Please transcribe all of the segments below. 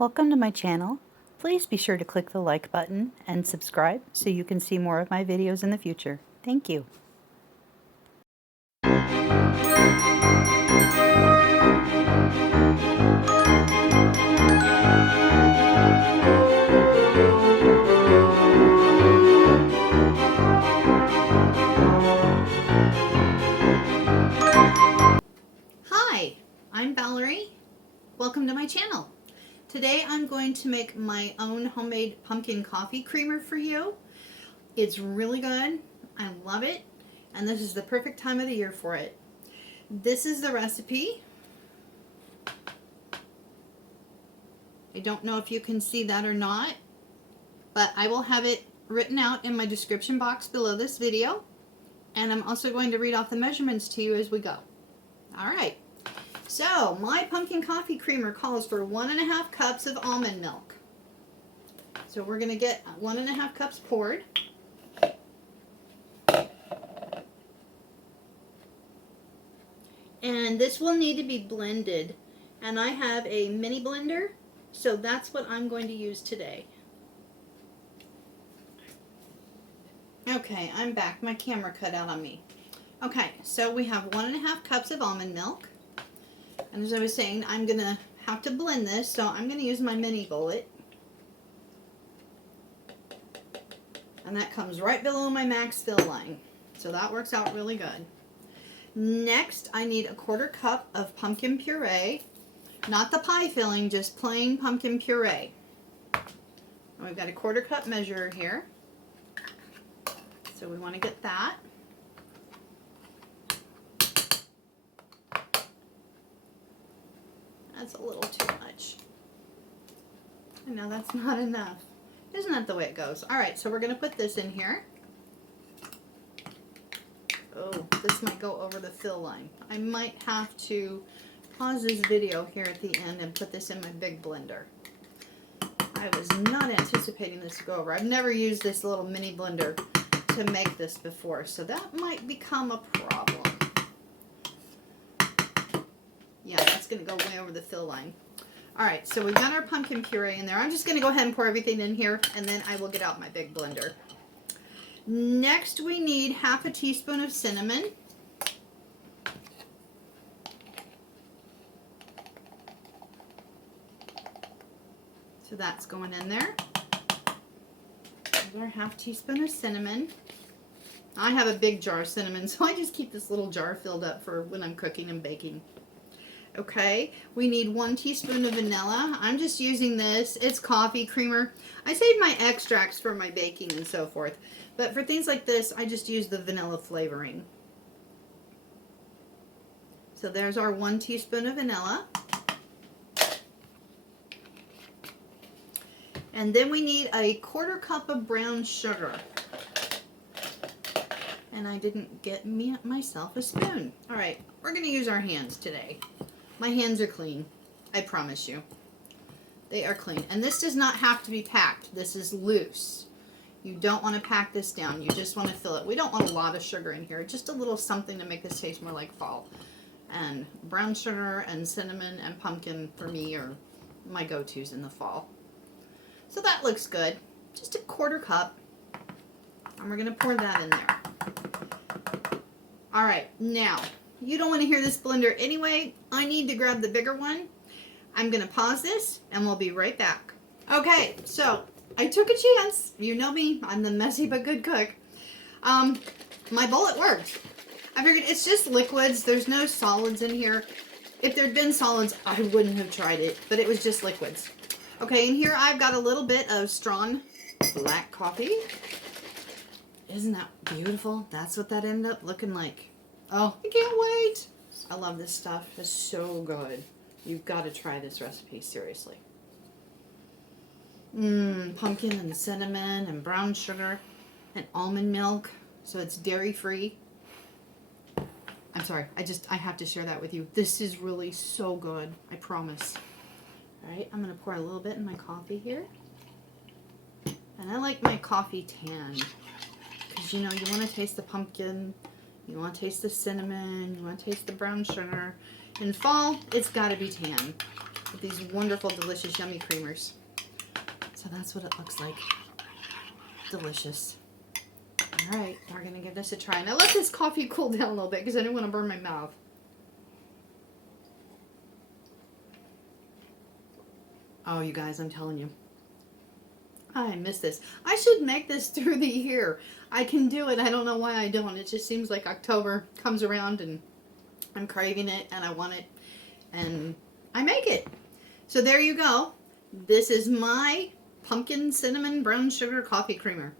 Welcome to my channel. Please be sure to click the like button and subscribe so you can see more of my videos in the future. Thank you. Hi, I'm Valerie. Welcome to my channel. Today I'm going to make my own homemade pumpkin coffee creamer for you. It's really good. I love it. And this is the perfect time of the year for it. This is the recipe. I don't know if you can see that or not, but I will have it written out in my description box below this video. And I'm also going to read off the measurements to you as we go. All right. So, my pumpkin coffee creamer calls for 1.5 cups of almond milk. So we're going to get 1.5 cups poured. And this will need to be blended. And I have a mini blender, so that's what I'm going to use today. Okay, I'm back. My camera cut out on me. Okay, so we have 1.5 cups of almond milk. And as I was saying, I'm going to have to blend this, so I'm going to use my mini bullet. And that comes right below my max fill line. So that works out really good. Next, I need 1/4 cup of pumpkin puree. Not the pie filling, just plain pumpkin puree. And we've got a 1/4 cup measure here. So we want to get that. That's a little too much. I know that's not enough. Isn't that the way it goes? All right, so we're going to put this in here. Oh, this might go over the fill line. I might have to pause this video here at the end and put this in my big blender. I was not anticipating this to go over. I've never used this little mini blender to make this before, so that might become a problem. Yeah, that's going to go way over the fill line. All right, so we've got our pumpkin puree in there. I'm just going to go ahead and pour everything in here, and then I will get out my big blender. Next, we need 1/2 teaspoon of cinnamon. So that's going in there. There's our 1/2 teaspoon of cinnamon. I have a big jar of cinnamon, so I just keep this little jar filled up for when I'm cooking and baking. Okay, we need 1 teaspoon of vanilla. I'm just using this. It's coffee creamer. I save my extracts for my baking and so forth. But for things like this, I just use the vanilla flavoring. So there's our 1 teaspoon of vanilla. And then we need a 1/4 cup of brown sugar. And I didn't get myself a spoon. All right, we're going to use our hands today. My hands are clean, I promise you. They are clean. And this does not have to be packed. This is loose. You don't want to pack this down. You just want to fill it. We don't want a lot of sugar in here. Just a little something to make this taste more like fall. And brown sugar and cinnamon and pumpkin for me are my go-tos in the fall. So that looks good. Just a 1/4 cup. And we're going to pour that in there. All right, now, you don't want to hear this blender anyway. I need to grab the bigger one. I'm going to pause this and we'll be right back. Okay, so I took a chance. You know me, I'm the messy but good cook. My bullet worked. I figured it's just liquids. There's no solids in here. If there'd been solids, I wouldn't have tried it, but it was just liquids. Okay, and here I've got a little bit of strong black coffee. Isn't that beautiful? That's what that ended up looking like. Oh, I can't wait. I love this stuff. It's so good. You've got to try this recipe, seriously. Pumpkin and cinnamon and brown sugar and almond milk. So it's dairy-free. I'm sorry, I have to share that with you. This is really so good, I promise. All right, I'm going to pour a little bit in my coffee here. And I like my coffee tan. Because, you know, you want to taste the pumpkin. You want to taste the cinnamon. You want to taste the brown sugar. In fall, it's got to be tan. with these wonderful, delicious, yummy creamers. So that's what it looks like. Delicious. All right, we're going to give this a try. Now let this coffee cool down a little bit because I don't want to burn my mouth. Oh, you guys, I'm telling you. I miss this. I should make this through the year. I can do it. I don't know why I don't. It just seems like October comes around and I'm craving it and I want it and I make it. So there you go. This is my pumpkin cinnamon brown sugar coffee creamer.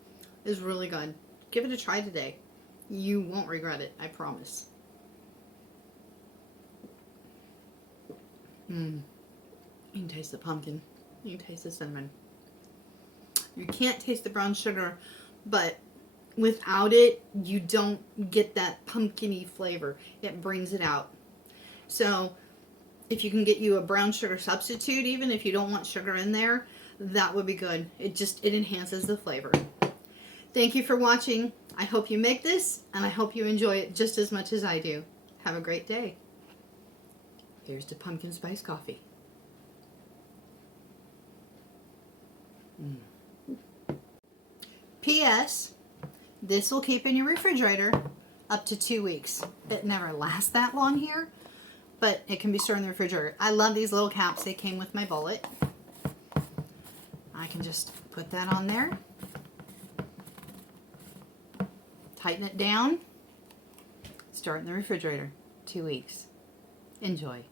It's really good. Give it a try today. You won't regret it. I promise. You can taste the pumpkin. You can taste the cinnamon. You can't taste the brown sugar, but without it, you don't get that pumpkin-y flavor. It brings it out. So if you can get you a brown sugar substitute, even if you don't want sugar in there, that would be good. It enhances the flavor. Thank you for watching. I hope you make this, and I hope you enjoy it just as much as I do. Have a great day. Here's to pumpkin spice coffee. P.S. This will keep in your refrigerator up to 2 weeks. It never lasts that long here, but it can be stored in the refrigerator. I love these little caps. They came with my bullet. I can just put that on there. Tighten it down. Store it in the refrigerator. 2 weeks. Enjoy.